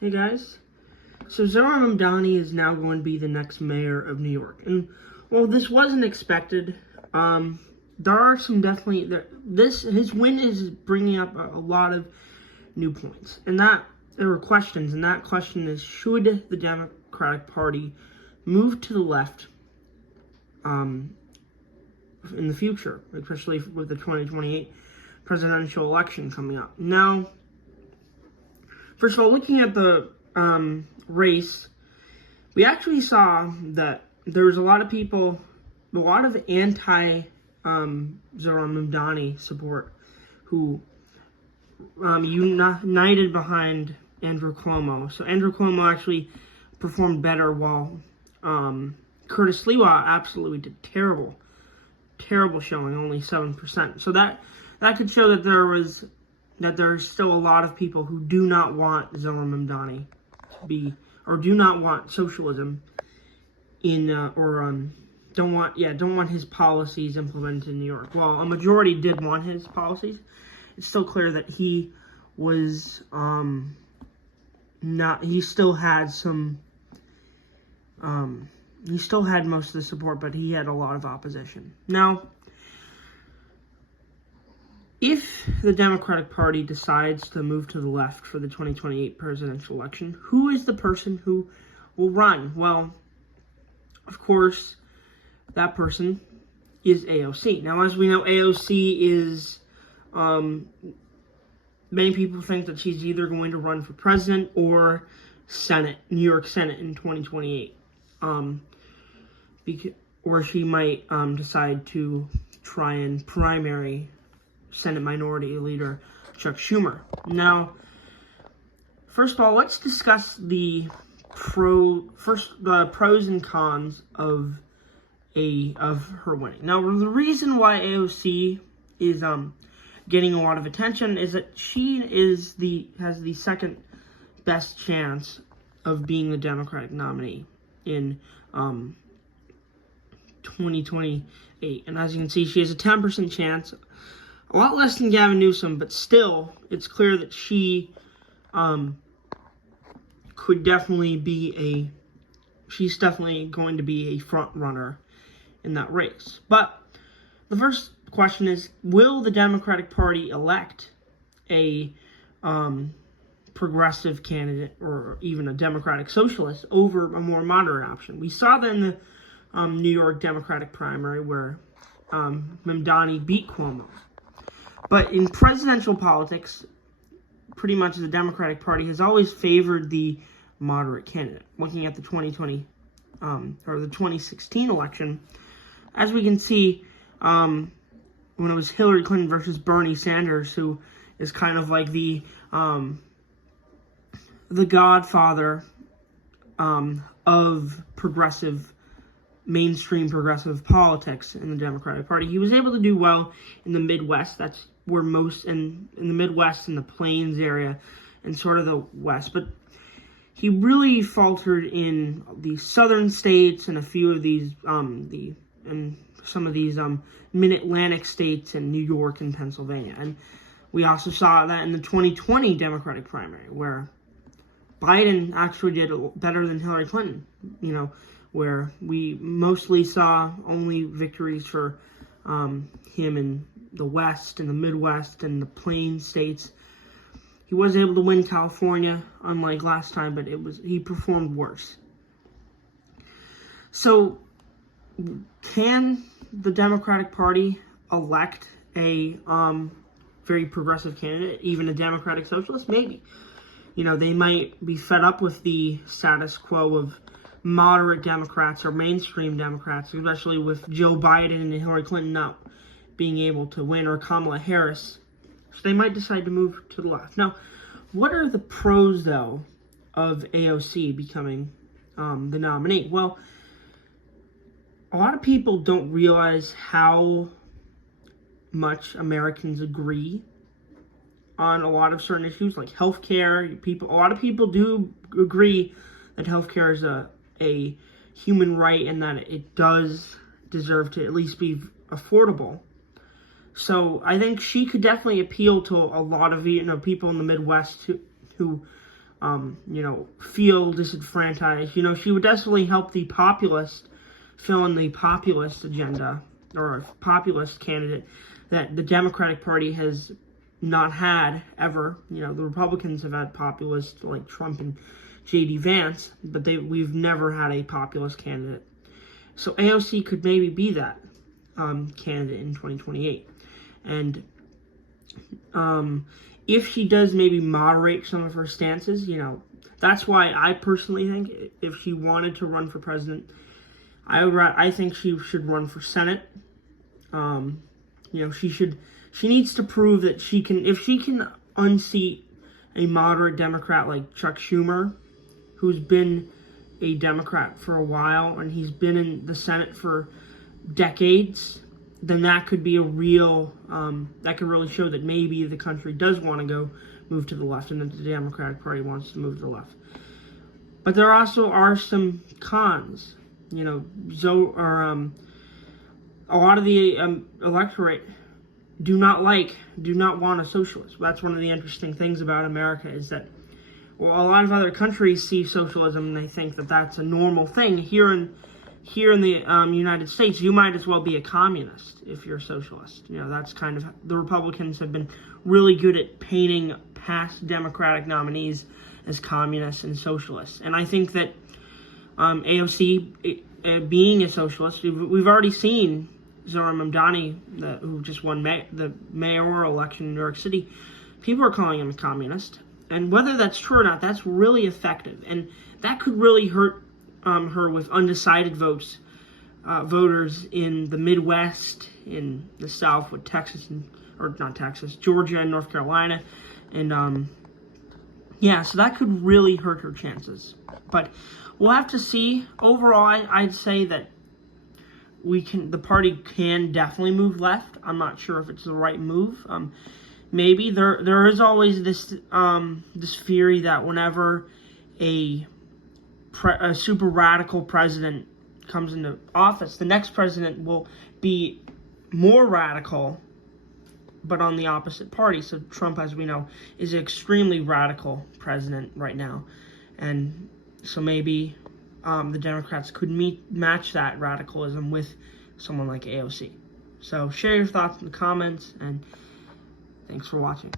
Hey guys, so Zohran Mamani is now going to be the next mayor of New York, and while this wasn't expected, there are some his win is bringing up a lot of new points, and that there were questions, and that question is, should the Democratic Party move to the left in the future, especially with the 2028 presidential election coming up? Now, first of all, looking at the race, we actually saw that there was a lot of anti Zohran Mamani support who united behind Andrew Cuomo. So Andrew Cuomo actually performed better, while Curtis Lewa absolutely did terrible showing, only 7%. So that could show that there's still a lot of people who do not want Zohran Mamani to be, or do not want socialism don't want his policies implemented in New York. While a majority did want his policies, it's still clear that he was he still had most of the support, but he had a lot of opposition. Now, if the Democratic Party decides to move to the left for the 2028 presidential election, who is the person who will run? Well, of course, that person is AOC. Now, as we know, AOC is, many people think that she's either going to run for president or New York Senate in 2028. Or she might decide to try and primary Senate Minority Leader Chuck Schumer. Now, first of all, let's discuss the pros and cons of her winning. Now, the reason why AOC is getting a lot of attention is that she has the second best chance of being the Democratic nominee in 2028. And as you can see, she has a 10% chance. A lot less than Gavin Newsom, but still, it's clear that she could definitely she's definitely going to be a front runner in that race. But the first question is, will the Democratic Party elect a progressive candidate or even a Democratic socialist over a more moderate option? We saw that in the New York Democratic primary where Mamdani beat Cuomo. But in presidential politics, pretty much the Democratic Party has always favored the moderate candidate. Looking at the 2016 election, as we can see, when it was Hillary Clinton versus Bernie Sanders, who is kind of like the godfather of mainstream progressive politics in the Democratic Party. He was able to do well in the Midwest. That's where in the Midwest and the Plains area and sort of the West. But he really faltered in the southern states and a few of these, some of these mid-Atlantic states and New York and Pennsylvania. And we also saw that in the 2020 Democratic primary, where Biden actually did better than Hillary Clinton, where we mostly saw only victories for him in the West and the Midwest and the Plains states. He was able to win California, unlike last time, but he performed worse. So, can the Democratic Party elect a very progressive candidate, even a Democratic socialist? Maybe. They might be fed up with the status quo of moderate Democrats or mainstream Democrats, especially with Joe Biden and Hillary Clinton not being able to win, or Kamala Harris. So they might decide to move to the left. Now, what are the pros, though, of AOC becoming the nominee? Well, a lot of people don't realize how much Americans agree on a lot of certain issues, like healthcare. A lot of people do agree that healthcare is a human right and that it does deserve to at least be affordable. So I think she could definitely appeal to a lot of people in the Midwest who feel disenfranchised. She would definitely help the populist, fill in the populist agenda, or a populist candidate that the Democratic Party has not had ever. The Republicans have had populists like Trump and J.D. Vance, but we've never had a populist candidate. So AOC could maybe be that candidate in 2028. And if she does maybe moderate some of her stances, that's why I personally think if she wanted to run for president, I think she should run for Senate. She needs to prove that if she can unseat a moderate Democrat like Chuck Schumer, who's been a Democrat for a while and he's been in the Senate for decades, then that could be that could really show that maybe the country does want to move to the left, and that the Democratic Party wants to move to the left. But there also are some cons. A lot of the electorate do not want a socialist. That's one of the interesting things about America, is that a lot of other countries see socialism and they think that that's a normal thing. Here in the United States, you might as well be a communist if you're a socialist. That's kind of, the Republicans have been really good at painting past Democratic nominees as communists and socialists. And I think that AOC, being a socialist, we've already seen Zohran Mamani, who just won the mayoral election in New York City. People are calling him a communist. And whether that's true or not, that's really effective. And that could really hurt her with undecided voters in the Midwest, in the South with Georgia and North Carolina. And so that could really hurt her chances. But we'll have to see. Overall, I'd say that the party can definitely move left. I'm not sure if it's the right move. Maybe there is always this theory that whenever a super radical president comes into office, the next president will be more radical, but on the opposite party. So Trump, as we know, is an extremely radical president right now, and so maybe the Democrats could match that radicalism with someone like AOC. So share your thoughts in the comments, and thanks for watching.